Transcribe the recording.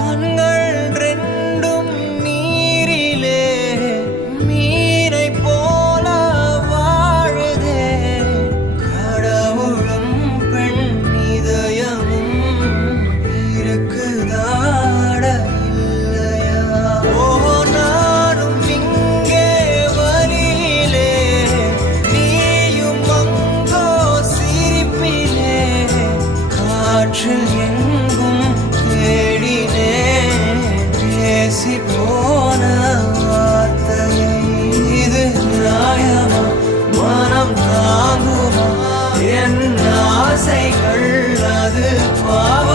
கண்கள் ரெண்டும் நீரிலே மீனை போல வாழுதே. கடவுளும் பெண் இதயமும் இருக்குதாட இல்லையா? ஓ நானும் இங்கே வழியிலே நீயும் அங்கோ சிரிப்பிலே. காற்றில் எங்கும் தேடினேன் பேசி போன வார்த்தையை. இது நியாயமா? மனம் தாங்குமா? என் ஆசைகள் அது பாவ